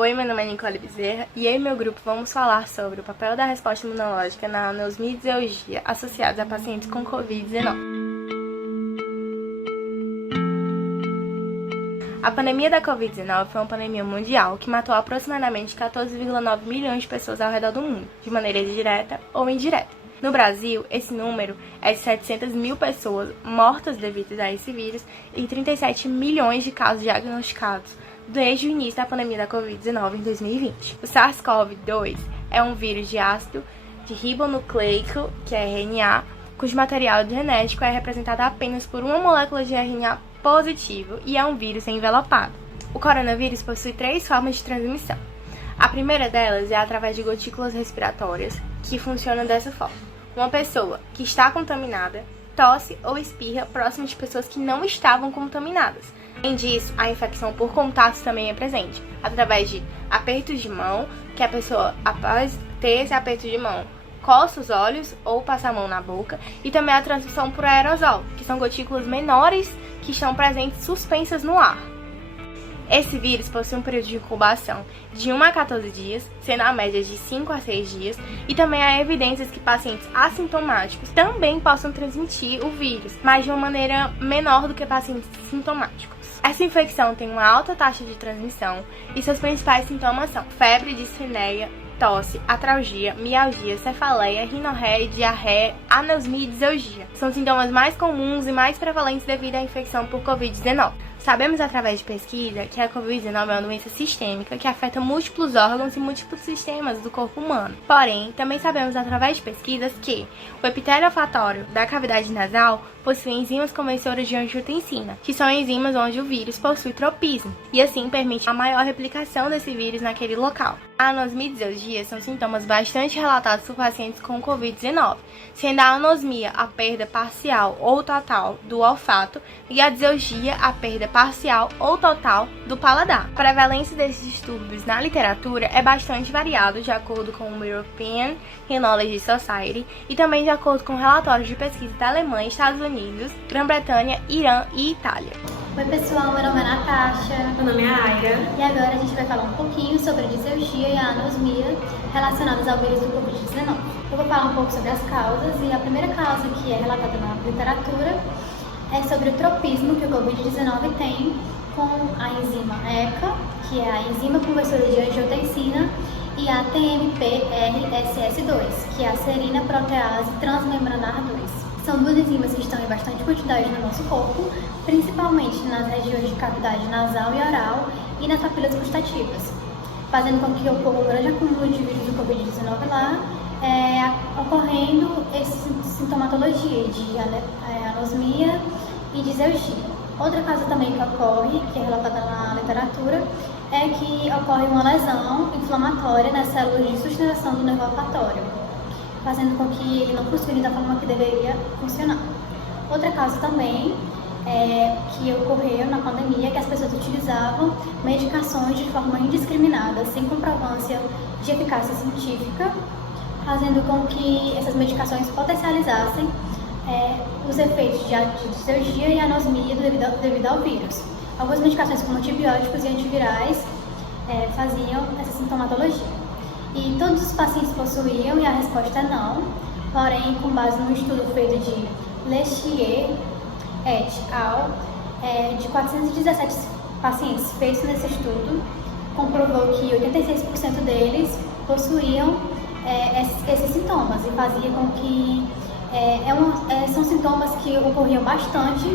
Oi, meu nome é Nicole Bezerra e eu e meu grupo vamos falar sobre o papel da resposta imunológica na anosmia e diseugia associados a pacientes com Covid-19. A pandemia da Covid-19 foi uma pandemia mundial que matou aproximadamente 14,9 milhões de pessoas ao redor do mundo, de maneira direta ou indireta. No Brasil, esse número é de 700 mil pessoas mortas devido a esse vírus e 37 milhões de casos diagnosticados desde o início da pandemia da Covid-19 em 2020. O SARS-CoV-2 é um vírus de ácido de ribonucleico, que é RNA, cujo material genético é representado apenas por uma molécula de RNA positivo e é um vírus envelopado. O coronavírus possui 3 formas de transmissão. A primeira delas é através de gotículas respiratórias, que funcionam dessa forma. Uma pessoa que está contaminada tosse ou espirra próximo de pessoas que não estavam contaminadas. Além disso, a infecção por contato também é presente, através de apertos de mão, que a pessoa, após ter esse aperto de mão, coça os olhos ou passa a mão na boca, e também a transmissão por aerosol, que são gotículas menores que estão presentes suspensas no ar. Esse vírus possui um período de incubação de 1 a 14 dias, sendo a média de 5 a 6 dias, e também há evidências que pacientes assintomáticos também possam transmitir o vírus, mas de uma maneira menor do que pacientes sintomáticos. Essa infecção tem uma alta taxa de transmissão e seus principais sintomas são febre, dispneia, tosse, atralgia, mialgia, cefaleia, rinorreia, diarreia, anosmia e diseugia. São sintomas mais comuns e mais prevalentes devido à infecção por Covid-19. Sabemos através de pesquisa que a Covid-19 é uma doença sistêmica que afeta múltiplos órgãos e múltiplos sistemas do corpo humano. Porém, também sabemos através de pesquisas que o epitélio olfatório da cavidade nasal possui enzimas conversoras de angiotensina, que são enzimas onde o vírus possui tropismo, e assim permite a maior replicação desse vírus naquele local. A anosmia e diseugia são sintomas bastante relatados por pacientes com Covid-19, sendo a anosmia a perda parcial ou total do olfato e a diseugia a perda parcial ou total do paladar. A prevalência desses distúrbios na literatura é bastante variado de acordo com o European Rhinology Society e também de acordo com relatórios de pesquisa da Alemanha, Estados Unidos, Grã-Bretanha, Irã e Itália. Oi pessoal, meu nome é Natasha. Meu nome é Aira. E agora a gente vai falar um pouquinho sobre a diseugia e a anosmia relacionadas ao vírus do Covid-19. Eu vou falar um pouco sobre as causas e a primeira causa que é relatada na literatura é sobre o tropismo que o Covid-19 tem com a enzima ECA, que é a enzima conversora de angiotensina, e a TMPRSS2, que é a serina protease transmembranar 2. São 2 enzimas que estão em bastante quantidade no nosso corpo, principalmente nas regiões de cavidade nasal e oral e nas papilas gustativas, fazendo com que ocorra um grande acúmulo de vírus do Covid-19 lá, ocorrendo essa sintomatologia de anosmia e diseugia. Outra causa também que ocorre, que é relatada na literatura, é que ocorre uma lesão inflamatória nas células de sustentação do nervo olfatório, fazendo com que ele não funcione da forma que deveria funcionar. Outra causa também que ocorreu na pandemia é que as pessoas utilizavam medicações de forma indiscriminada, sem comprovância de eficácia científica, fazendo com que essas medicações potencializassem os efeitos de diseugia e anosmia devido ao vírus. Algumas medicações como antibióticos e antivirais faziam essa sintomatologia. E todos os pacientes possuíam, e a resposta é não, porém, com base num estudo feito de Lechier et al., de 417 pacientes feitos nesse estudo, comprovou que 86% deles possuíam esses sintomas e fazia com que são sintomas que ocorriam bastante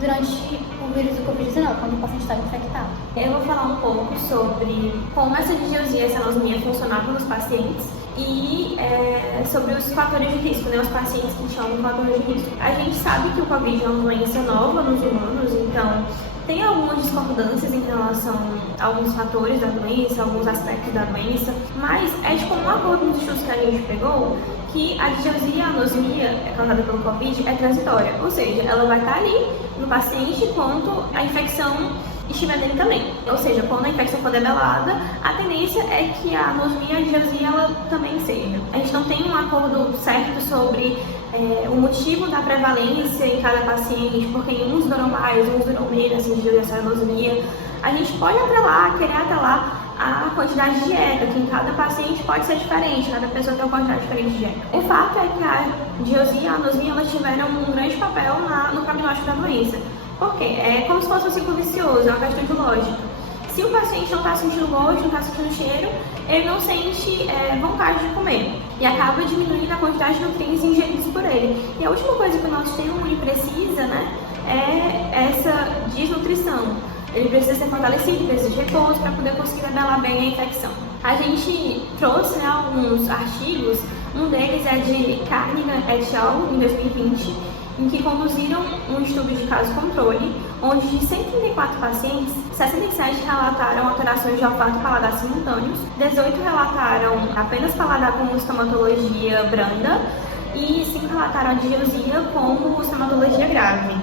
durante o vírus do Covid-19, quando o paciente estava infectado. Eu vou falar um pouco sobre como essa diseusia e essa anosmia funcionavam nos pacientes e sobre os fatores de risco, os pacientes que chamam fatores de risco. A gente sabe que o Covid é uma doença nova nos humanos, então tem algumas discordâncias em relação a alguns fatores da doença, alguns aspectos da doença, mas é de comum acordo nos estudos que a gente pegou que a diseusia e a anosmia causada pelo Covid é transitória, ou seja, ela vai estar ali no paciente enquanto a infecção estiver nele também. Ou seja, quando a infecção for debelada, a tendência é que a anosmia e a diseusia ela também seja. A gente não tem um acordo certo sobre o motivo da prevalência em cada paciente, porque uns duram mais, uns duram menos, essa anosmia. A gente pode querer atrelar a quantidade de dieta, que em cada paciente pode ser diferente, cada pessoa tem uma quantidade diferente de dieta. O fato é que a diosmia e a anosmia elas tiveram um grande papel no prognóstico da doença. Por quê? É como se fosse um ciclo vicioso, é uma questão de lógica. Se o paciente não está sentindo gosto, não está sentindo cheiro, ele não sente vontade de comer e acaba diminuindo a quantidade de nutrientes ingeridos por ele. E a última coisa que o nosso sistema imune precisa, né, é essa desnutrição. Ele precisa ser fortalecido, precisa de repouso para poder conseguir rebelar bem a infecção. A gente trouxe, né, alguns artigos, um deles é de Carnigan et al. Em 2020, em que conduziram um estudo de caso controle, onde de 134 pacientes, 67 relataram alterações de olfato e paladar simultâneos, 18 relataram apenas paladar com estomatologia branda e 5 relataram a digeosia com estomatologia grave.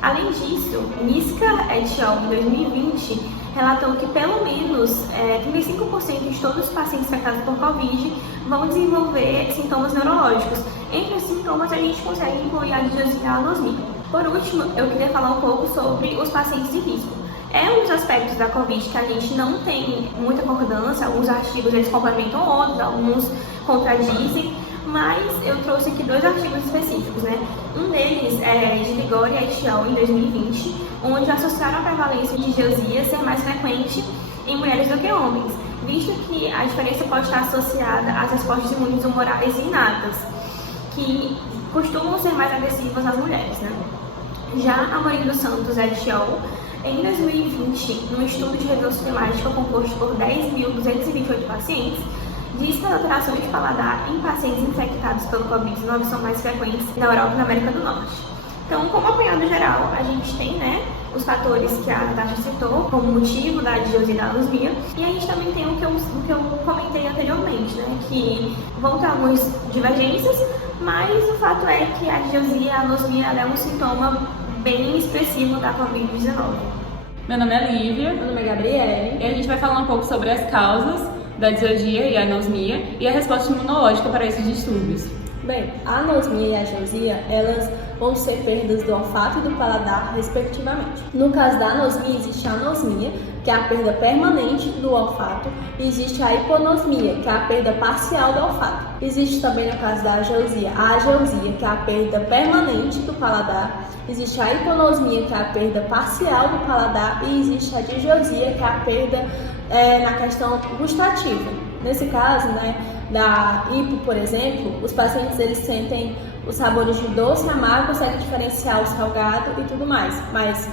Além disso, Miska et al. Em 2020 relatou que pelo menos 35% de todos os pacientes infectados por Covid vão desenvolver sintomas neurológicos. Entre os sintomas, a gente consegue incluir a digeosia e a anosmia. Por último, eu queria falar um pouco sobre os pacientes de risco. É um dos aspectos da Covid que a gente não tem muita concordância, alguns artigos eles complementam outros, alguns contradizem, mas eu trouxe aqui 2 artigos específicos, né? Um deles é de Ligori et al. Em 2020, onde associaram a prevalência de digeosia ser mais frequente em mulheres do que homens, visto que a diferença pode estar associada às respostas imunes humorais inatas, que costumam ser mais agressivas nas mulheres, né? Já a Morim dos Santos et al. Em 2020, num estudo de revisão sistemática composto por 10.228 pacientes, diz que as alterações de paladar em pacientes infectados pelo Covid-19 são mais frequentes na Europa e na América do Norte. Então, como apanhado geral, a gente tem, né, os fatores que a Natasha citou como motivo da digeosia e da anosmia, e a gente também tem o que eu comentei anteriormente, né, que vão ter algumas divergências, mas o fato é que a digeosia e a anosmia é um sintoma bem expressivo da Covid-19. Meu nome é Lívia. Meu nome é Gabriele. E a gente vai falar um pouco sobre as causas da digeosia e a anosmia e a resposta imunológica para esses distúrbios. Bem, a anosmia e a digeosia, elas vão ser perdas do olfato e do paladar, respectivamente. No caso da anosmia, existe a anosmia, que é a perda permanente do olfato, e existe a hiponosmia, que é a perda parcial do olfato. Existe também, no caso da ageusia, a ageusia, que é a perda permanente do paladar. Existe a hiponosmia, que é a perda parcial do paladar, e existe a digeosia, que é a perda na questão gustativa. Nesse caso, né, da hipo, por exemplo, os pacientes eles sentem os sabores de doce e amargo, conseguem diferenciar o salgado e tudo mais, mas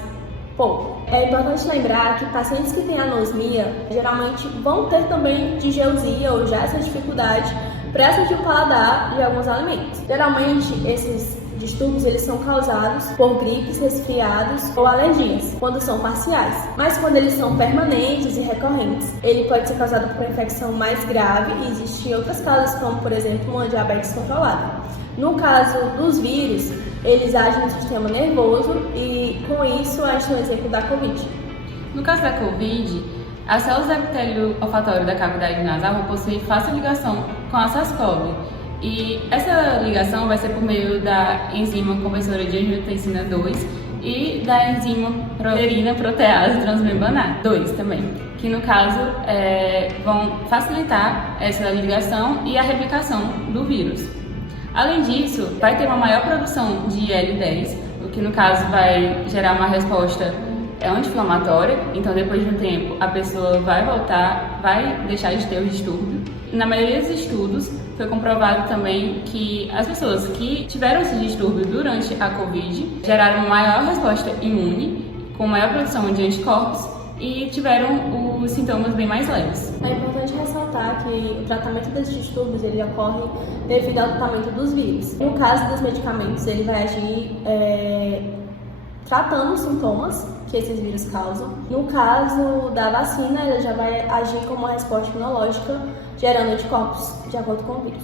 pouco. É importante lembrar que pacientes que têm anosmia geralmente vão ter também digeosia ou já essa dificuldade para sentir o paladar de alguns alimentos. Geralmente esses distúrbios eles são causados por gripes, resfriados ou alergias, quando são parciais. Mas quando eles são permanentes e recorrentes, ele pode ser causado por uma infecção mais grave e existem outras causas, como por exemplo uma diabetes controlada. No caso dos vírus, eles agem no sistema nervoso e com isso a gente tem um exemplo da Covid. No caso da Covid, as células do epitélio olfatório da cavidade nasal vão possuir fácil ligação com a SARS-CoV. E essa ligação vai ser por meio da enzima conversora de angiotensina 2 e da enzima proteína protease transmembrana 2 também, que no caso vão facilitar essa ligação e a replicação do vírus. Além disso, vai ter uma maior produção de IL-10, o que no caso vai gerar uma resposta anti-inflamatória, então depois de um tempo a pessoa vai voltar, vai deixar de ter o distúrbio. Na maioria dos estudos foi comprovado também que as pessoas que tiveram esse distúrbio durante a Covid geraram uma maior resposta imune, com maior produção de anticorpos e tiveram os sintomas bem mais leves. É importante ressaltar que o tratamento desses distúrbios ele ocorre devido ao tratamento dos vírus. No caso dos medicamentos, ele vai agir tratando os sintomas que esses vírus causam. No caso da vacina, ele já vai agir como uma resposta imunológica, gerando anticorpos de acordo com o vírus.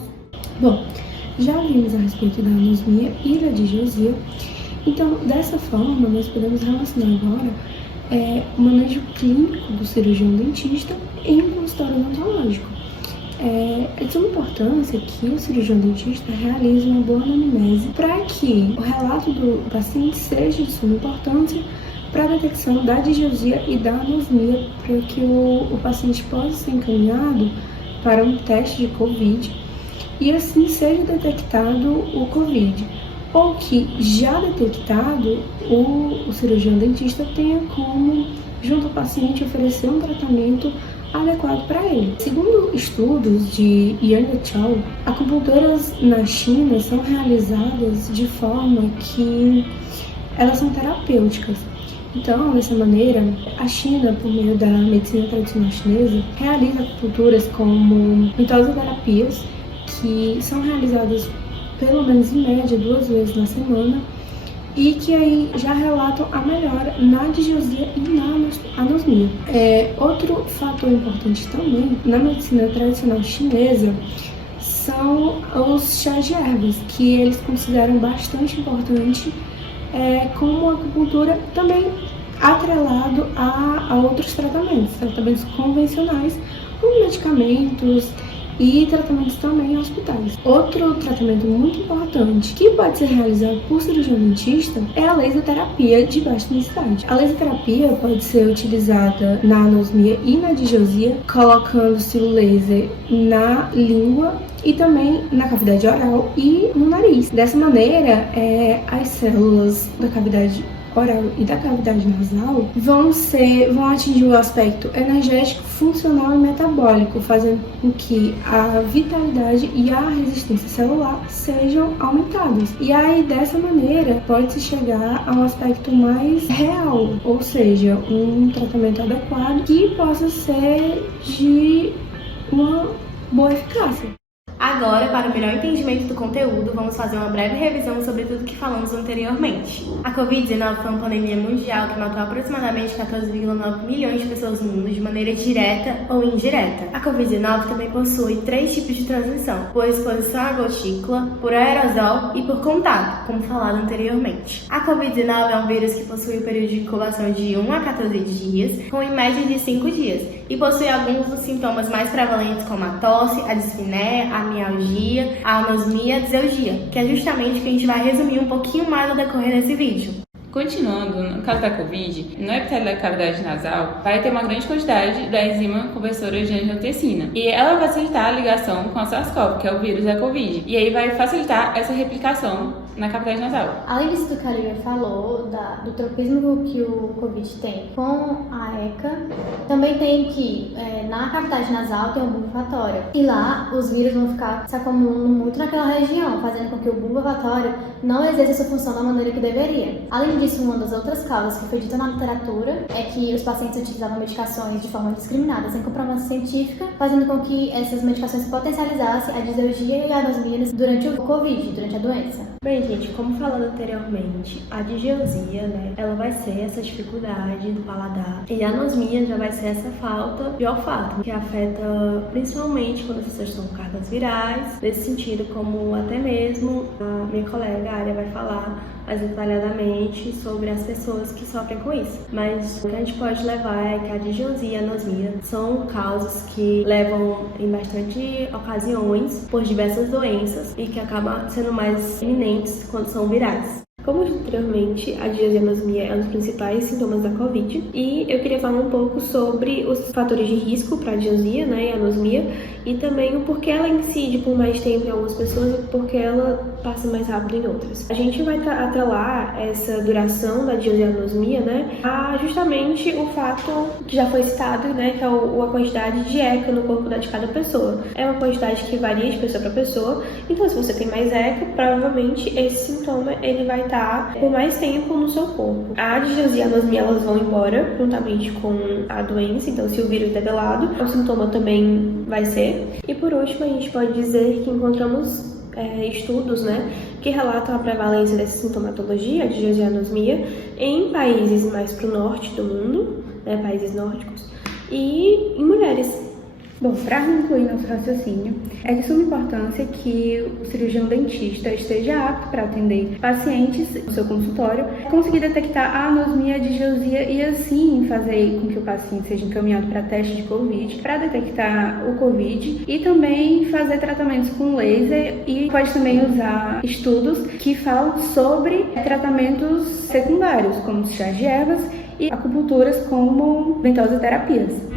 Bom, já vimos a respeito da anosmia e da digeosia, então dessa forma nós podemos relacionar agora o manejo clínico do cirurgião dentista em um consultório odontológico. É de suma importância que o cirurgião dentista realize uma boa anamnese para que o relato do paciente seja de suma importância para a detecção da disgeusia e da anosmia, para que o paciente possa ser encaminhado para um teste de COVID e assim seja detectado o COVID, ou que já detectado o cirurgião dentista tenha como, junto ao paciente, oferecer um tratamento adequado para ele. Segundo estudos de Yang et al., acupunturas na China são realizadas de forma que elas são terapêuticas. Então, dessa maneira, a China, por meio da medicina tradicional chinesa, realiza acupunturas como mitosoterapias, que são realizadas pelo menos em média 2 vezes na semana, e que aí já relatam a melhora na disgeusia e na anosmia. Outro fator importante também na medicina tradicional chinesa são os chás de ervas, que eles consideram bastante importante como a acupuntura também atrelado a outros tratamentos convencionais, como medicamentos e tratamentos também em hospitais. Outro tratamento muito importante que pode ser realizado por cirurgião dentista é a laserterapia de baixa intensidade. A laserterapia pode ser utilizada na anosmia e na disgeusia, colocando-se o laser na língua e também na cavidade oral e no nariz. Dessa maneira, as células da cavidade oral e da cavidade nasal vão atingir o aspecto energético, funcional e metabólico, fazendo com que a vitalidade e a resistência celular sejam aumentadas. E aí, dessa maneira, pode-se chegar a um aspecto mais real, ou seja, um tratamento adequado que possa ser de uma boa eficácia. Agora, para o melhor entendimento do conteúdo, vamos fazer uma breve revisão sobre tudo que falamos anteriormente. A Covid-19 foi uma pandemia mundial que matou aproximadamente 14,9 milhões de pessoas no mundo de maneira direta ou indireta. A Covid-19 também possui 3 tipos de transmissão: por exposição à gotícula, por aerosol e por contato, como falado anteriormente. A Covid-19 é um vírus que possui um período de incubação de 1 a 14 dias, com em média de 5 dias, e possui alguns dos sintomas mais prevalentes como a tosse, a dispneia, a mialgia, a anosmia e a diseugia, que é justamente o que a gente vai resumir um pouquinho mais no decorrer desse vídeo. Continuando, no caso da Covid, no epitélio da cavidade nasal vai ter uma grande quantidade da enzima conversora de angiotensina, e ela vai facilitar a ligação com a SARS-CoV, que é o vírus da Covid, e aí vai facilitar essa replicação na cavidade nasal. Além disso que a Lívia falou, do tropismo que o Covid tem com a ECA, também tem que na cavidade nasal tem o bulbo olfatório, e lá os vírus vão ficar se acumulando muito naquela região, fazendo com que o bulbo olfatório não exerça sua função da maneira que deveria. Além disso, uma das outras causas que foi dita na literatura é que os pacientes utilizavam medicações de forma indiscriminada, sem comprovação científica, fazendo com que essas medicações potencializassem a diseugia e a anosmia durante o Covid, durante a doença. Bem, gente, como falado anteriormente, a disgeusia, ela vai ser essa dificuldade do paladar, e a anosmia já vai ser essa falta de olfato, que afeta principalmente quando as pessoas estão com cargas virais, nesse sentido, como até mesmo a minha colega Aria vai falar mais detalhadamente sobre as pessoas que sofrem com isso. Mas o que a gente pode levar é que a disgeusia e a anosmia são causas que levam em bastante ocasiões por diversas doenças e que acabam sendo mais iminentes quando são virais. Como dito anteriormente, a disgeusia e a anosmia é um dos principais sintomas da Covid, e eu queria falar um pouco sobre os fatores de risco para a disgeusia e a anosmia, e também o porquê ela incide por mais tempo em algumas pessoas e porquê ela passa mais rápido em outras. A gente vai atrelar essa duração da disgeusia e anosmia, a justamente o fato que já foi citado, que é a quantidade de ECA no corpo de cada pessoa. É uma quantidade que varia de pessoa para pessoa, então se você tem mais ECA, provavelmente esse sintoma ele vai estar por mais tempo no seu corpo. A disgeusia e a anosmia elas vão embora juntamente com a doença, então se o vírus é debelado, o sintoma também vai ser. E por último, a gente pode dizer que encontramos estudos que relatam a prevalência dessa sintomatologia, de disgeusia e anosmia, em países mais para o norte do mundo, países nórdicos, e em mulheres. Bom, para concluir nosso raciocínio, é de suma importância que o cirurgião dentista esteja apto para atender pacientes no seu consultório, conseguir detectar a anosmia e a disgeusia e assim fazer com que o paciente seja encaminhado para teste de Covid, para detectar o Covid e também fazer tratamentos com laser, e pode também usar estudos que falam sobre tratamentos secundários, como os chás de ervas e acupunturas como ventosas terapias.